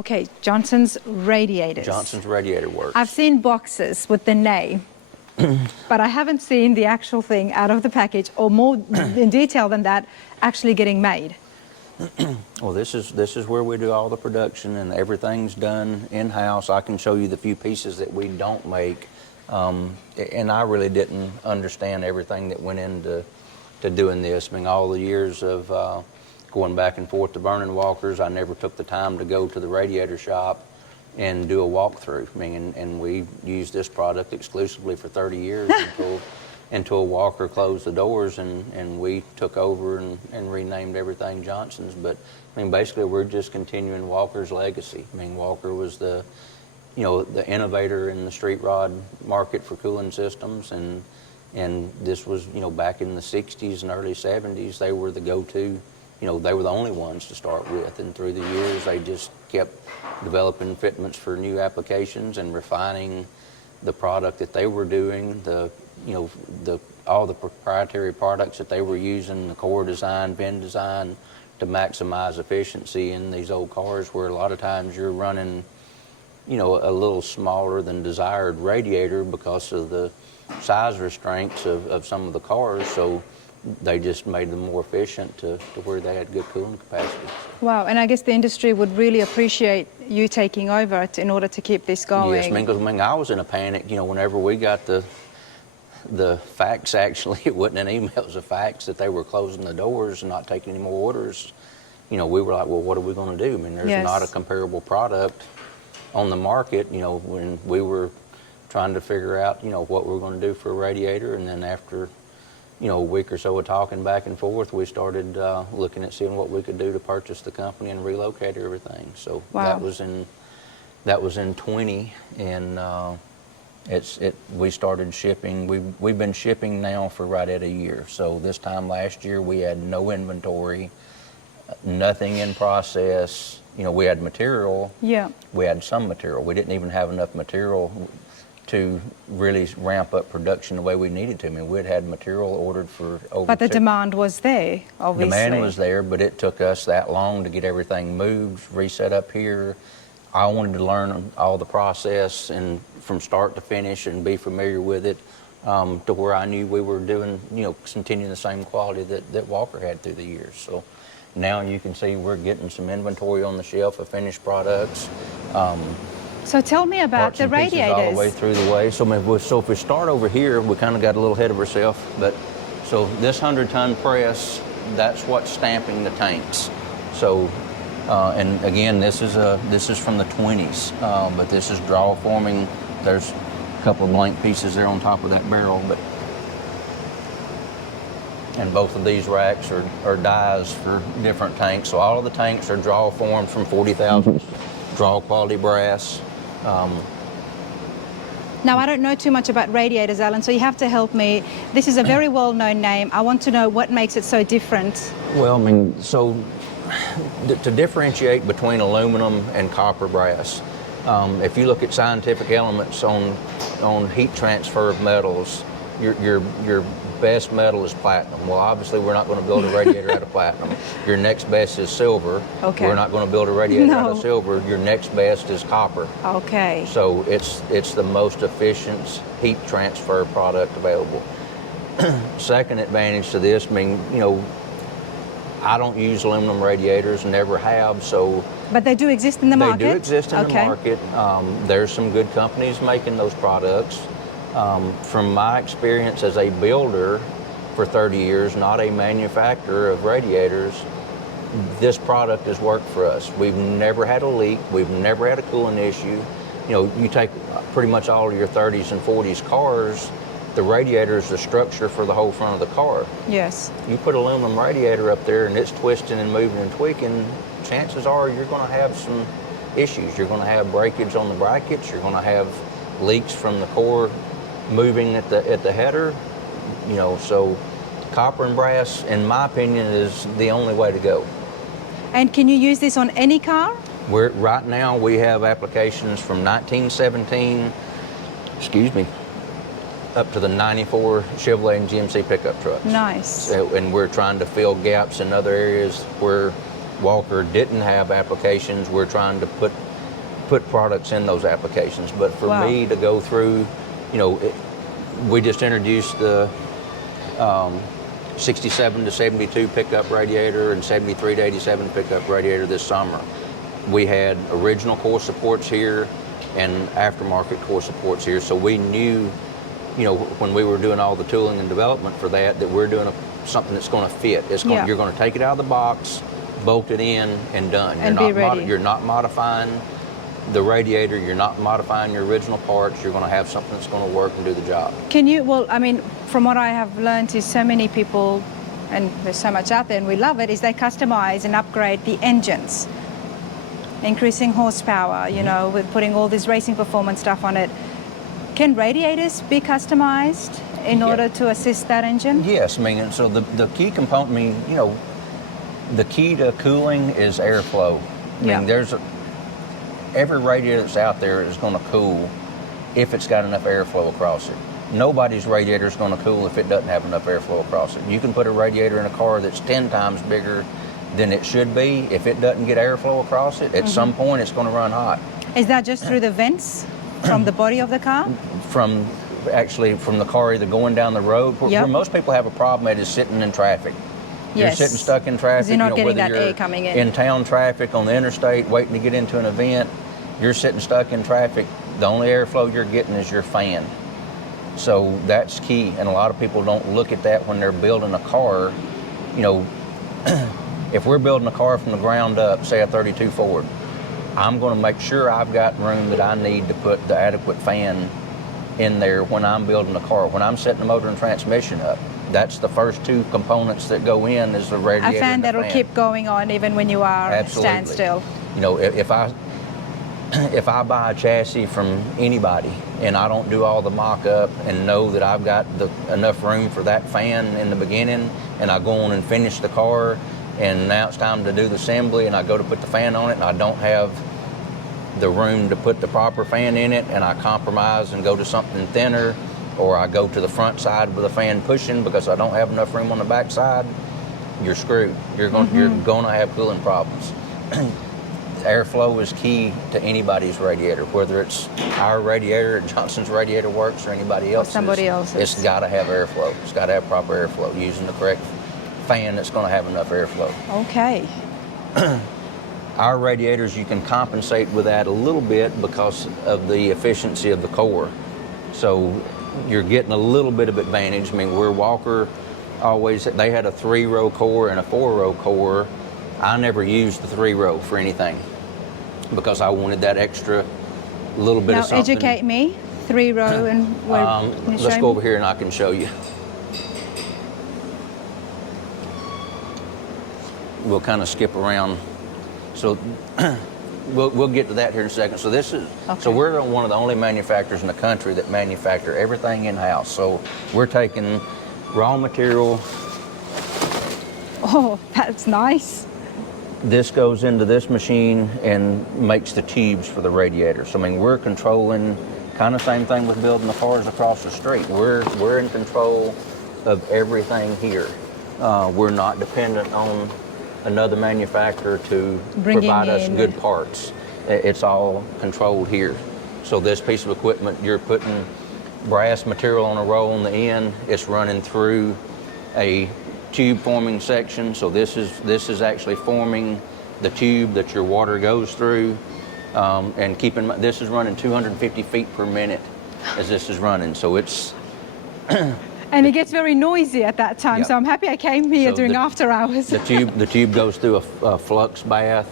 Okay, Johnson's Radiators. Johnson's Radiator Works. I've seen boxes with the name, but I haven't seen the actual thing out of the package, or more in detail than that, actually getting made. Well, this is where we do all the production, and everything's done in-house. I can show you the few pieces that we don't make, and I really didn't understand everything that went into doing this. I mean, all the years of going back and forth to burning walkers, I never took the time to go to the radiator shop and do a walkthrough. I mean, and we used this product exclusively for 30 years until Walker closed the doors, and we took over and renamed everything Johnson's. But I mean, basically, we're just continuing Walker's legacy. I mean, Walker was the innovator in the street rod market for cooling systems, and this was, back in the 60s and early 70s, they were the go-to. They were the only ones to start with, and through the years, they just kept developing fitments for new applications and refining the product that they were doing, all the proprietary products that they were using, the core design, pin design, to maximize efficiency in these old cars, where a lot of times you're running, a little smaller than desired radiator because of the size restraints of some of the cars. So they just made them more efficient to where they had good cooling capacity. Wow, and I guess the industry would really appreciate you taking over in order to keep this going. Yes, because I was in a panic, whenever we got the fax, actually, it wasn't an email, it was a fax that they were closing the doors and not taking any more orders. We were like, well, what are we going to do? I mean, there's not a comparable product on the market, when we were trying to figure out, what we were going to do for a radiator. And then after a week or so of talking back and forth, we started looking at seeing what we could do to purchase the company and relocate everything. So that was in 20, and we started shipping. We've been shipping now for right at a year. So this time last year, we had no inventory, nothing in process. We had material. Yeah. We had some material. We didn't even have enough material to really ramp up production the way we needed to. I mean, we'd had material ordered for over. But the demand was there, obviously. Demand was there, but it took us that long to get everything moved, reset up here. I wanted to learn all the process and from start to finish and be familiar with it, to where I knew we were doing, continuing the same quality that Walker had through the years. So now you can see we're getting some inventory on the shelf of finished products. So tell me about the radiators. All the way through the way. So if we start over here, we kind of got a little ahead of ourselves. But so this 100-ton press, that's what's stamping the tanks. So, and again, this is from the 20s, but this is draw forming. There's a couple of blank pieces there on top of that barrel, but. And both of these racks are dies for different tanks. So all of the tanks are draw formed from 40,000 draw quality brass. Now, I don't know too much about radiators, Alan, so you have to help me. This is a very well-known name. I want to know what makes it so different. Well, I mean, so to differentiate between aluminum and copper brass, if you look at scientific elements on heat transfer of metals, your best metal is platinum. Well, obviously, we're not going to build a radiator out of platinum. Your next best is silver. Okay. We're not going to build a radiator out of silver. Your next best is copper. Okay. So it's the most efficient heat transfer product available. Second advantage to this, I mean, I don't use aluminum radiators, never have, so. But they do exist in the market? They do exist in the market. There's some good companies making those products. From my experience as a builder for 30 years, not a manufacturer of radiators, this product has worked for us. We've never had a leak. We've never had a cooling issue. You take pretty much all of your 30s and 40s cars, the radiator is the structure for the whole front of the car. Yes. You put an aluminum radiator up there and it's twisting and moving and tweaking, chances are you're going to have some issues. You're going to have breakage on the brackets. You're going to have leaks from the core moving at the header, so copper and brass, in my opinion, is the only way to go. And can you use this on any car? Right now we have applications from 1917, up to the 94 Chevrolet and GMC pickup trucks. Nice. So, and we're trying to fill gaps in other areas where Walker didn't have applications. We're trying to put put products in those applications. But for Wow. me to go through, we just introduced the 67 to 72 pickup radiator and 73 to 87 pickup radiator this summer. We had original core supports here and aftermarket core supports here, so we knew, when we were doing all the tooling and development for that we're doing something that's going to fit. Yeah. You're going to take it out of the box, bolt it in, and done. And be ready. You're not modifying the radiator, you're not modifying your original parts, you're going to have something that's going to work and do the job. From what I have learned is so many people, and there's so much out there and we love it, is they customize and upgrade the engines, increasing horsepower, with putting all this racing performance stuff on it. Can radiators be customized in order to assist that engine? Yes, and so the key component, the key to cooling is airflow. Every radiator that's out there is going to cool if it's got enough airflow across it. Nobody's radiator is going to cool if it doesn't have enough airflow across it. You can put a radiator in a car that's 10 times bigger than it should be. If it doesn't get airflow across it, at some point it's going to run hot. Is that just through the vents from the body of the car? From the car either going down the road. Where most people have a problem at is sitting in traffic. You're sitting stuck in traffic. You're not getting that whether air coming in. In town traffic, on the interstate, waiting to get into an event, you're sitting stuck in traffic. The only airflow you're getting is your fan. So that's key, and a lot of people don't look at that when they're building a car. If we're building a car from the ground up, say a 32 Ford, I'm going to make sure I've got room that I need to put the adequate fan in there when I'm building a car. When I'm setting the motor and transmission up, that's the first two components that go in is the radiator. A fan and the that'll keep going on even when you are at standstill. If I buy a chassis from anybody and I don't do all the mock-up and know that I've got enough room for that fan in the beginning, and I go on and finish the car, and now it's time to do the assembly, and I go to put the fan on it, and I don't have the room to put the proper fan in it, and I compromise and go to something thinner, or I go to the front side with the fan pushing because I don't have enough room on the back side, you're screwed. You're going to have cooling problems. Airflow is key to anybody's radiator, whether it's our radiator, Johnson's Radiator Works, or anybody else's. Or somebody else's. It's got to have airflow. It's got to have proper airflow. Using the correct fan that's going to have enough airflow. Okay. Our radiators, you can compensate with that a little bit because of the efficiency of the core. So you're getting a little bit of advantage. Where Walker they had a 3-row core and a 4-row core. I never used the 3-row for anything because I wanted that extra little bit of something. Now educate me. 3-row and where? Let's go over here and I can show you. We'll kind of skip around. So we'll get to that here in a second. So so we're one of the only manufacturers in the country that manufacture everything in-house. So we're taking raw material. Oh, that's nice. This goes into this machine and makes the tubes for the radiator. So we're controlling, kind of same thing with building the cars across the street. We're in control of everything here. We're not dependent on another manufacturer to provide us good parts. It's all controlled here. So this piece of equipment, you're putting brass material on a roll on the end. It's running through a tube forming section. So this is actually forming the tube that your water goes through. And keep in mind, this is running 250 feet per minute as this is running. So it's and it gets very noisy at that time. So I'm happy I came here during after hours. the tube goes through a flux bath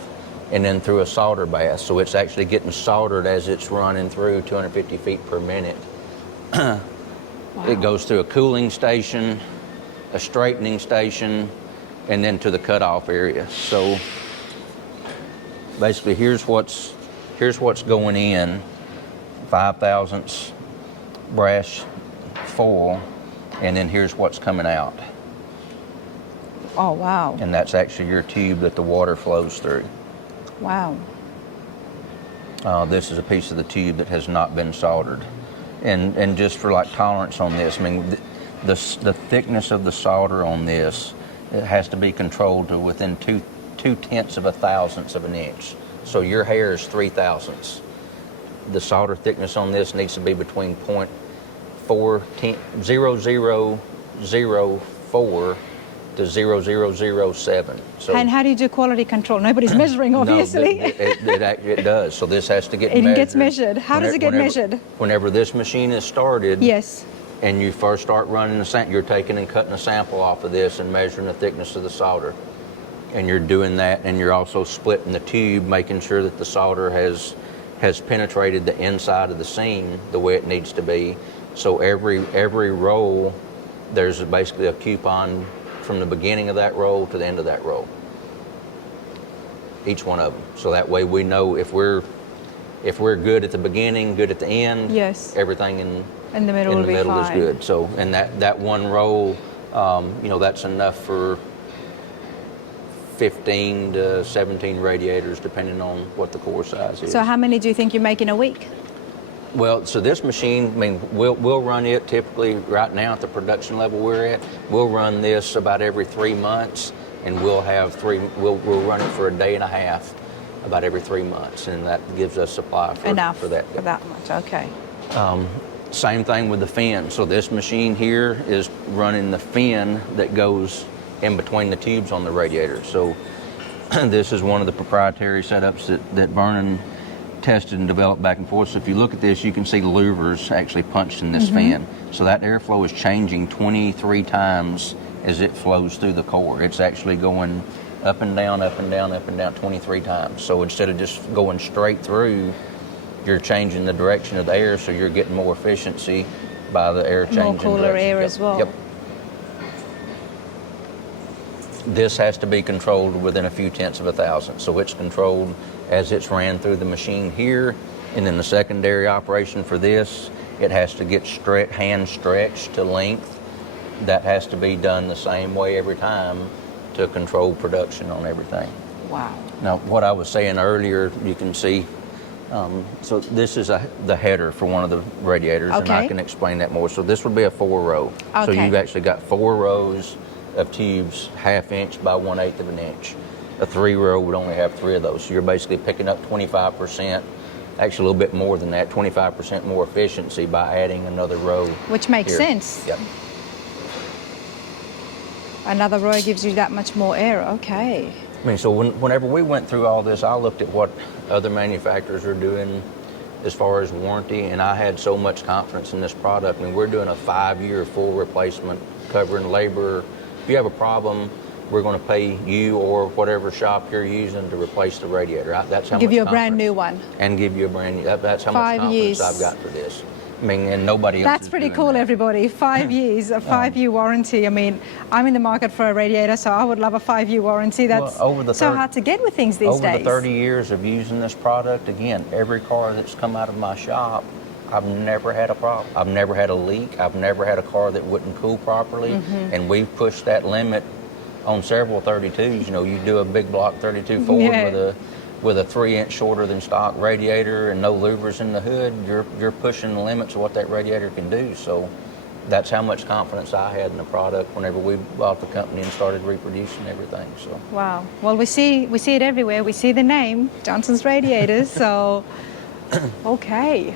and then through a solder bath. So it's actually getting soldered as it's running through 250 feet per minute. Wow. It goes through a cooling station, a straightening station, and then to the cutoff area. So basically here's what's going in, 5 thousandths brass foil, and then here's what's coming out. Oh, wow. And that's actually your tube that the water flows through. Wow. This is a piece of the tube that has not been soldered. And just for like tolerance on this, the thickness of the solder on this, it has to be controlled to within 2/10 of a thousandths of an inch. So your hair is 3 thousandths. the solder thickness on this needs to be between 0.0004 to 0.0007. So, And how do you do quality control? Nobody's measuring, obviously. No, it does. So this has to get It measured. gets measured. How does it get measured? Whenever this machine is started, Yes. and you first start running the sample, you're taking and cutting a sample off of this and measuring the thickness of the solder. And you're doing that, and you're also splitting the tube, making sure that the solder has penetrated the inside of the seam the way it needs to be. So every roll, there's basically a coupon from the beginning of that roll to the end of that roll. Each one of them. So that way we know if we're good at the beginning, good at the end. Yes. Everything in the middle is fine. good. So, and that one roll, that's enough for 15 to 17 radiators, depending on what the core size is. So how many do you think you make in a week? Well, so this machine, I mean, we'll run it typically right now at the production level we're at. We'll run this about every 3 months, and we'll run it for a day and a half about every 3 months, and that gives us supply for Enough for that. For that much, okay. Same thing with the fin. So this machine here is running the fin that goes in between the tubes on the radiator. So this is one of the proprietary setups that Vernon tested and developed back and forth. So if you look at this, you can see louvers actually punched in this fan. So that airflow is changing 23 times as it flows through the core. It's actually going up and down, up and down, up and down 23 times. So instead of just going straight through, you're changing the direction of the air, so you're getting more efficiency by the air changing. More cooler direction. air Yep. as well. Yep. This has to be controlled within a few tenths of a thousand. So it's controlled as it's ran through the machine here, and then the secondary operation for this, it has to get hand stretched to length. That has to be done the same way every time to control production on everything. Wow. Now, what I was saying earlier, you can see, so this is the header for one of the radiators, and I can explain that more. So this would be a 4-row. Okay. So you've actually got 4 rows of tubes, 1/2 inch by 1/8 of an inch. A 3-row would only have 3 of those. So you're basically picking up 25%, actually a little bit more than that, 25% more efficiency by adding another row. Which makes here. sense. Yep. Another row gives you that much more air. Okay. I mean, so whenever we went through all this, I looked at what other manufacturers are doing as far as warranty, and I had so much confidence in this product. I mean, we're doing a 5-year full replacement covering labor. If you have a problem, we're going to pay you or whatever shop you're using to replace the radiator. That's how Give much you a brand new one. And give you a brand new. That's how 5 much confidence years. I've got for this. I mean, and nobody else. That's is pretty doing cool, that. everybody. 5 years, a 5-year warranty. I mean, I'm in the market for a radiator, so I would love a 5-year warranty. That's so hard to get with things these days. Over the 30 years of using this product, again, every car that's come out of my shop, I've never had a problem. I've never had a leak. I've never had a car that wouldn't cool properly. And we've pushed that limit on several 32s. You know, you do a big block 32 Ford with a 3-inch shorter than stock radiator and no louvers in the hood, you're pushing the limits of what that radiator can do. So that's how much confidence I had in the product whenever we bought the company and started reproducing everything. So wow. Well, we see it everywhere. We see the name Johnson's Radiators. So okay.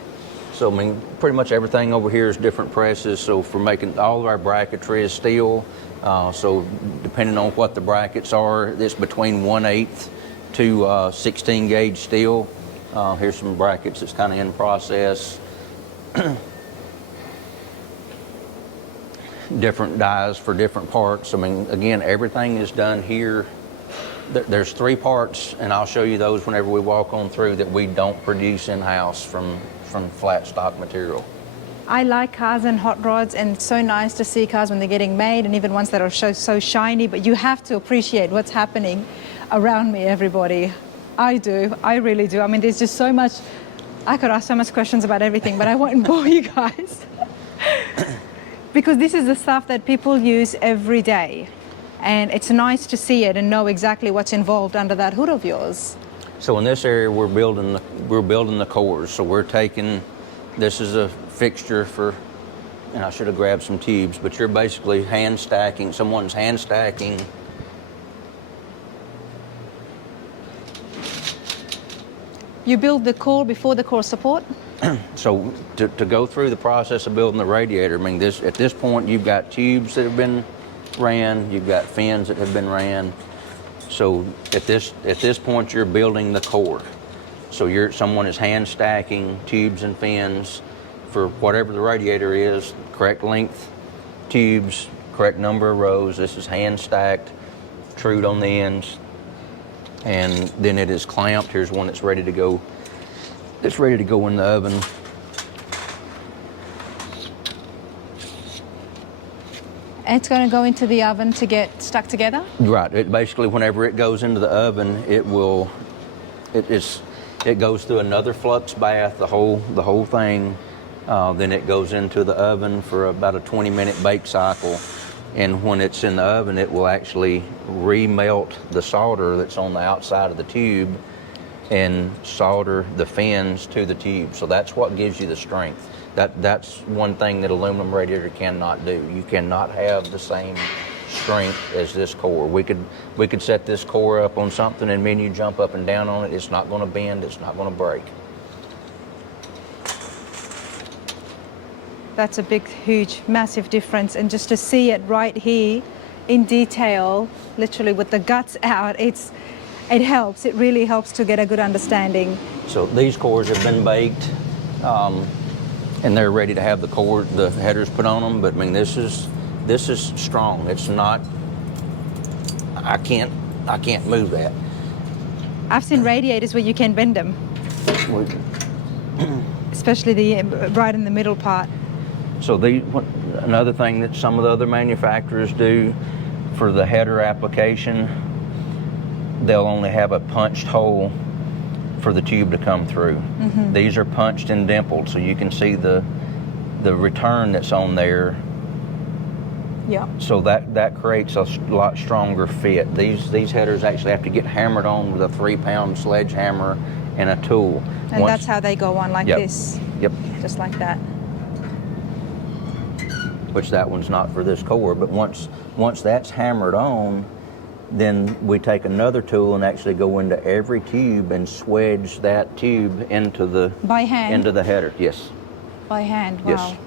So I mean, pretty much everything over here is different presses. So for making all of our bracketry is steel. So depending on what the brackets are, it's between 1/8 to 16 gauge steel. Here's some brackets that's kind of in process. Different dies for different parts. I mean, again, everything is done here. There's 3 parts, and I'll show you those whenever we walk on through, that we don't produce in-house from flat stock material. I like cars and hot rods, and it's so nice to see cars when they're getting made, and even ones that are so shiny, but you have to appreciate what's happening around me, everybody. I do. I really do. I mean, there's just so much. I could ask so much questions about everything, but I won't bore you guys. Because this is the stuff that people use every day. And it's nice to see it and know exactly what's involved under that hood of yours. So in this area, we're building the cores. So we're taking, this is a fixture for, and I should have grabbed some tubes, but you're basically hand stacking, someone's hand stacking You build the core before the core support? So to go through the process of building the radiator, I mean, at this point you've got tubes that have been ran, you've got fins that have been ran. So at this point you're building the core. So someone is hand stacking tubes and fins for whatever the radiator is, correct length tubes, correct number of rows. This is hand stacked, trued on the ends, and then it is clamped. Here's one that's ready to go. It's ready to go in the oven. It's going to go into the oven to get stuck together? Right. It basically, whenever it goes into the oven, it goes through another flux bath, the whole thing. Then it goes into the oven for about a 20-minute bake cycle. And when it's in the oven, it will actually remelt the solder that's on the outside of the tube and solder the fins to the tube. So that's what gives you the strength. That's one thing that aluminum radiator cannot do. You cannot have the same strength as this core. We could set this core up on something and when you jump up and down on it, it's not going to bend, it's not going to break. That's a big, huge, massive difference. And just to see it right here in detail, literally with the guts out, it helps. It really helps to get a good understanding. So these cores have been baked, and they're ready to have the headers put on them. But I mean, this is strong. It's not. I can't move that. I've seen radiators where you can bend them, especially right in the middle part. So another thing that some of the other manufacturers do for the header application, they'll only have a punched hole for the tube to come through. Mm-hmm. These are punched and dimpled, so you can see the return that's on there. Yeah. So that creates a lot stronger fit. These headers actually have to get hammered on with a 3-pound sledgehammer and a tool. And that's how they go on, like this. Yep. Just like that. Which that one's not for this core, but once that's hammered on, then we take another tool and actually go into every tube and swedge that tube into the by hand into the header. Yes. By hand. Wow. Yes.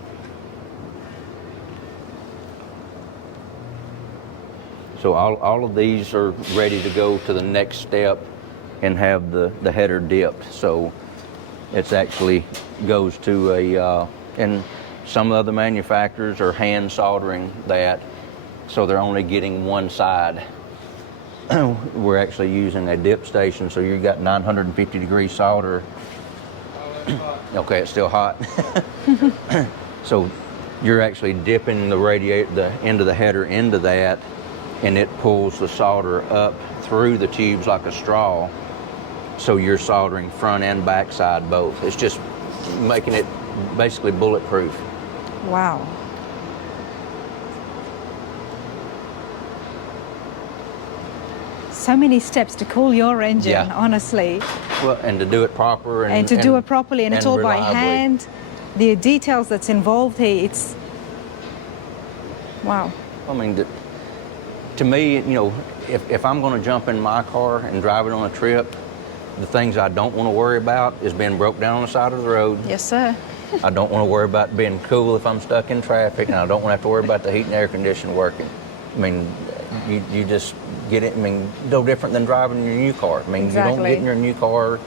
So all of these are ready to go to the next step and have the header dipped. So it's actually goes to and some of the other manufacturers are hand soldering that, so they're only getting one side. We're actually using a dip station, so you've got 950 degree solder. Okay, it's still hot. So you're actually dipping the end of the header into that, and it pulls the solder up through the tubes like a straw. So you're soldering front and back side both. It's just making it basically bulletproof. Wow. So many steps to cool your engine, honestly. Well, and to do it proper. And to do it properly, and it's all reliably. by hand. The details that's involved here, it's... Wow. I mean, to me, if I'm going to jump in my car and drive it on a trip, the things I don't want to worry about is being broke down on the side of the road. Yes, sir. I don't want to worry about being cool if I'm stuck in traffic, and I don't want to have to worry about the heat and air conditioning working. I mean, you just get it. I mean, no different than driving your new car. I mean, exactly. You don't get in your new car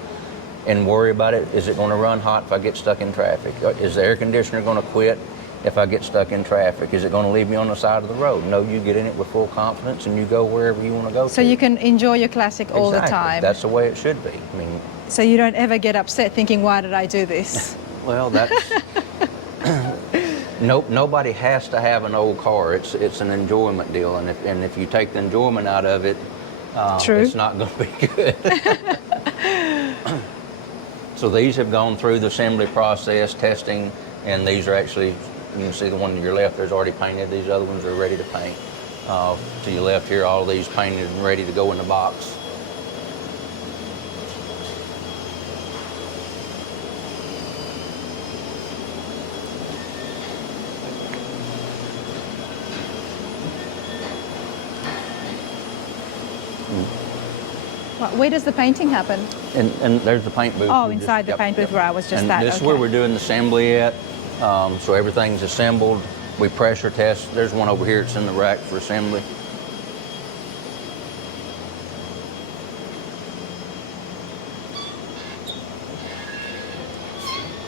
and worry about it. Is it going to run hot if I get stuck in traffic? Is the air conditioner going to quit if I get stuck in traffic? Is it going to leave me on the side of the road? No, you get in it with full confidence and you go wherever you want to go. So you can enjoy your classic all the time. That's the way it should be. I mean, so you don't ever get upset thinking, why did I do this? Well, that's nobody has to have an old car. It's an enjoyment deal, and if you take the enjoyment out of it, it's not going to be good. So these have gone through the assembly process, testing, and these are actually, you can see the one to your left there's already painted. These other ones are ready to paint. To your left here, all of these painted and ready to go in the box. Where does the painting happen? And there's the paint booth. Oh, inside the paint booth where I was just and at. this is where we're doing the assembly at. So everything's assembled. We pressure test. There's one over here. It's in the rack for assembly.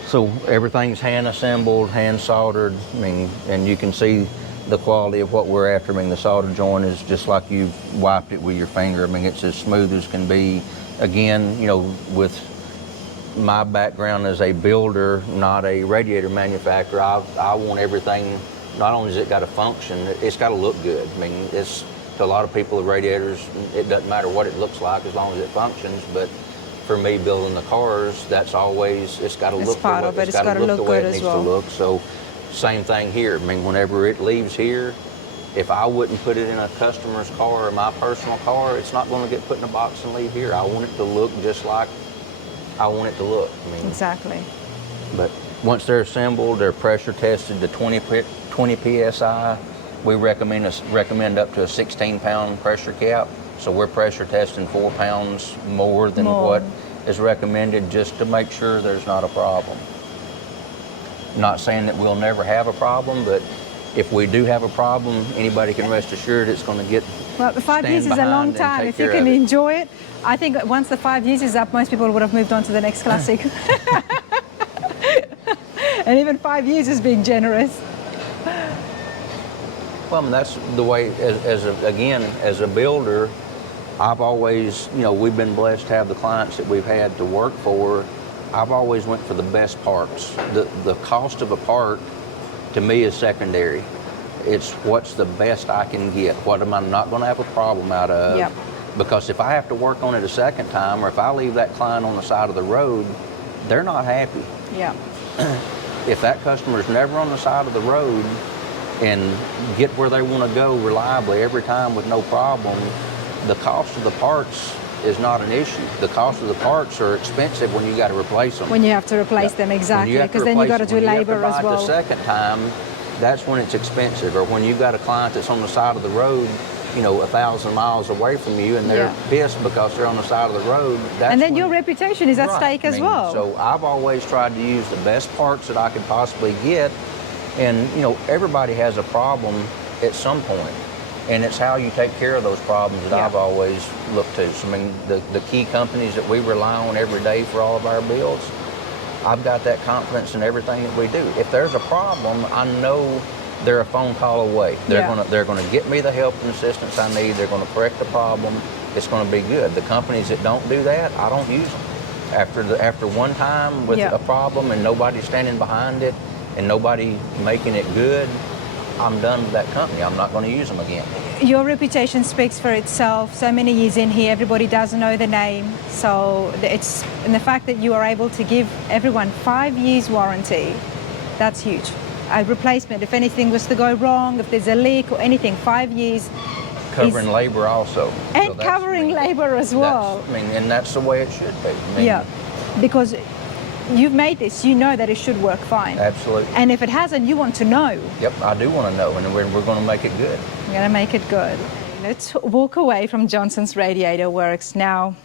So everything's hand assembled, hand soldered. I mean, and you can see the quality of what we're after. I mean, the solder joint is just like you wiped it with your finger. I mean, it's as smooth as can be. Again, you know, with my background as a builder, not a radiator manufacturer, I want everything, not only has it got to function, it's got to look good. I mean, it's, to a lot of people, the radiators, it doesn't matter what it looks like as long as it functions, but for me building the cars, that's always, it's got to look part of it. It's got to look the way good it as needs well. to look. So same thing here. I mean, whenever it leaves here, if I wouldn't put it in a customer's car or my personal car, it's not going to get put in a box and leave here. I want it to look just like I want it to look. I mean, Exactly. but once they're assembled, they're pressure tested to 20 psi. We recommend up to a 16-pound pressure cap. So we're pressure testing 4 pounds more than what is recommended, just to make sure there's not a problem. Not saying that we'll never have a problem, but if we do have a problem, anybody can rest assured it's going to get. Well, 5 years is a long time. If you can enjoy it, I think once the 5 years is up, most people would have moved on to the next classic. And even 5 years is being generous. Well, I mean, that's the way, as a builder, I've always, you know, we've been blessed to have the clients that we've had to work for. I've always went for the best parts. The cost of a part, to me, is secondary. It's what's the best I can get. What am I not going to have a problem out of? Yep. Because if I have to work on it a second time, or if I leave that client on the side of the road, they're not happy. Yeah. If that customer's never on the side of the road and get where they want to go reliably every time with no problem, the cost of the parts is not an issue. The cost of the parts are expensive when you got to replace them. When you have to replace them, exactly, because then you got to do labor as well. The second time, that's when it's expensive. Or when you've got a client that's on the side of the road, you know, 1,000 miles away from you, and they're pissed because they're on the side of the road. And then your reputation is at stake as well. So I've always tried to use the best parts that I could possibly get. And, you know, everybody has a problem at some point. And it's how you take care of those problems that I've always looked to. So, I mean, the key companies that we rely on every day for all of our builds, I've got that confidence in everything that we do. If there's a problem, I know they're a phone call away. They're gonna get me the help and assistance I need. They're gonna correct the problem. It's gonna be good. The companies that don't do that, I don't use them. After one time with a problem and nobody standing behind it and nobody making it good, I'm done with that company. I'm not going to use them again. Your reputation speaks for itself. So many years in here, everybody does know the name. So it's, and the fact that you are able to give everyone 5 years warranty, that's huge. A replacement, if anything was to go wrong, if there's a leak or anything, 5 years. Covering labor also. And so covering labor as well. And that's the way it should be. Because you've made this, you know that it should work fine. Absolutely. And if it hasn't, you want to know. Yep, I do want to know, and we're going to make it good. We're going to make it good. Let's walk away from Johnson's Radiator Works now.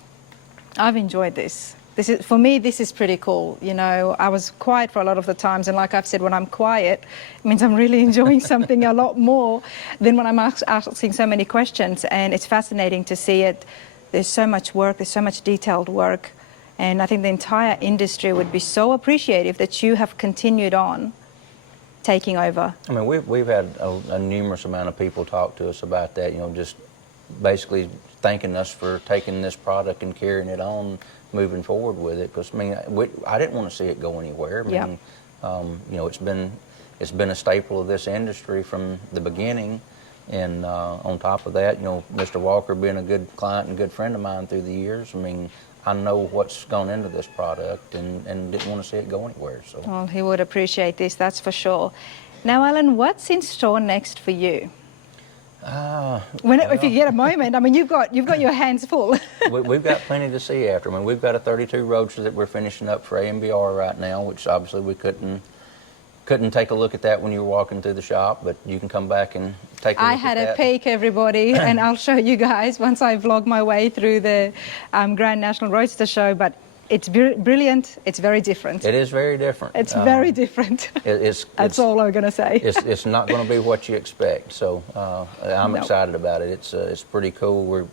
I've enjoyed this. For me, this is pretty cool. You know, I was quiet for a lot of the times, and like I've said, when I'm quiet, it means I'm really enjoying something a lot more than when I'm asking so many questions. And it's fascinating to see it. There's so much work, there's so much detailed work. And I think the entire industry would be so appreciative that you have continued on taking over. I mean, we've had a numerous amount of people talk to us about that, you know, just basically thanking us for taking this product and carrying it on, moving forward with it. Because, I mean, I didn't want to see it go anywhere. I mean, you know, it's been a staple of this industry from the beginning. And on top of that, you know, Mr. Walker being a good client and good friend of mine through the years, I mean, I know what's gone into this product and didn't want to see it go anywhere. So. Well, he would appreciate this, that's for sure. Now, Alan, what's in store next for you? If you get a moment, I mean, you've got your hands full. We've got plenty to see after. I mean, we've got a 32 Roadster that we're finishing up for AMBR right now, which obviously we couldn't couldn't take a look at that when you were walking through the shop, but you can come back and take a look I at had that. a peek, everybody, and I'll show you guys once I vlog my way through the Grand National Roadster Show, but it's brilliant. It's very different. It is very different. It's very different. That's all I'm going to say. It's not going to be what you expect, so I'm excited about it. It's pretty cool.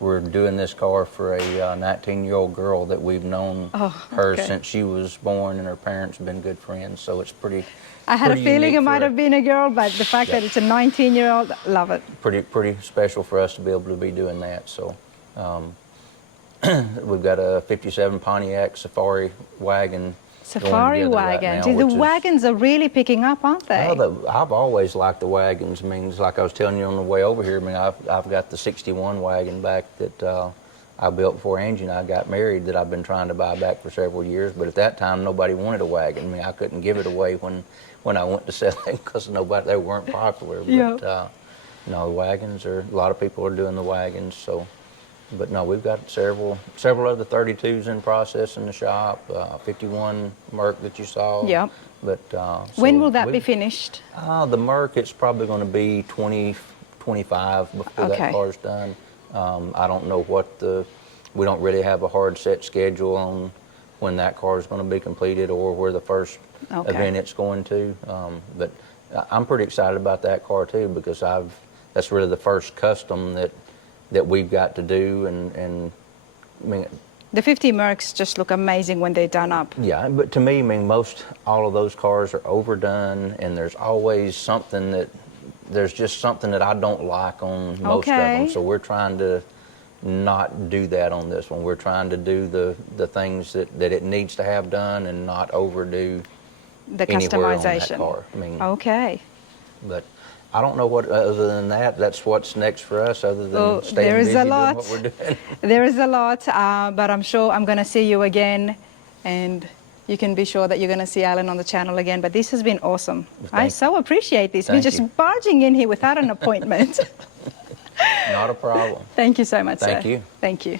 We're doing this car for a 19-year-old girl that we've known her since she was born, and her parents have been good friends, so it's pretty. I had a feeling it might have been a girl, but the fact that it's a 19-year-old, love it. Pretty special for us to be able to be doing that. So we've got a '57 Pontiac Safari wagon. Safari wagon. Right now, the wagons are really picking up, aren't they? Well, I've always liked the wagons. I mean, it's like I was telling you on the way over here. I mean, I've got the '61 wagon back that I built before Angie and I got married that I've been trying to buy back for several years. But at that time, nobody wanted a wagon. I mean, I couldn't give it away when I went to sell it because they weren't popular. But no, the wagons a lot of people are doing the wagons. So. But no, we've got several other 32s in process in the shop. 51 Merc that you saw. Yep. But when will that be finished? The Merc, it's probably going to be 2025 before that car's done. I don't know we don't really have a hard set schedule on when that car is going to be completed or where the first event it's going to. But I'm pretty excited about that car too because that's really the first custom that we've got to do, and I mean, the 50 Mercs just look amazing when they're done up. Yeah, but to me, I mean, all of those cars are overdone, and there's always there's just something that I don't like on most of them. So we're trying to not do that on this one. We're trying to do the things that it needs to have done and not overdo the anywhere customization. On that car. I mean, but I don't know what other than that's what's next for us other than staying busy doing what we're doing. There is a lot, but I'm sure I'm going to see you again, and you can be sure that you're going to see Alan on the channel again. But this has been awesome. I so appreciate this. We're just barging in here without an appointment. Not a problem. Thank you so much, sir. Thank you. Thank you.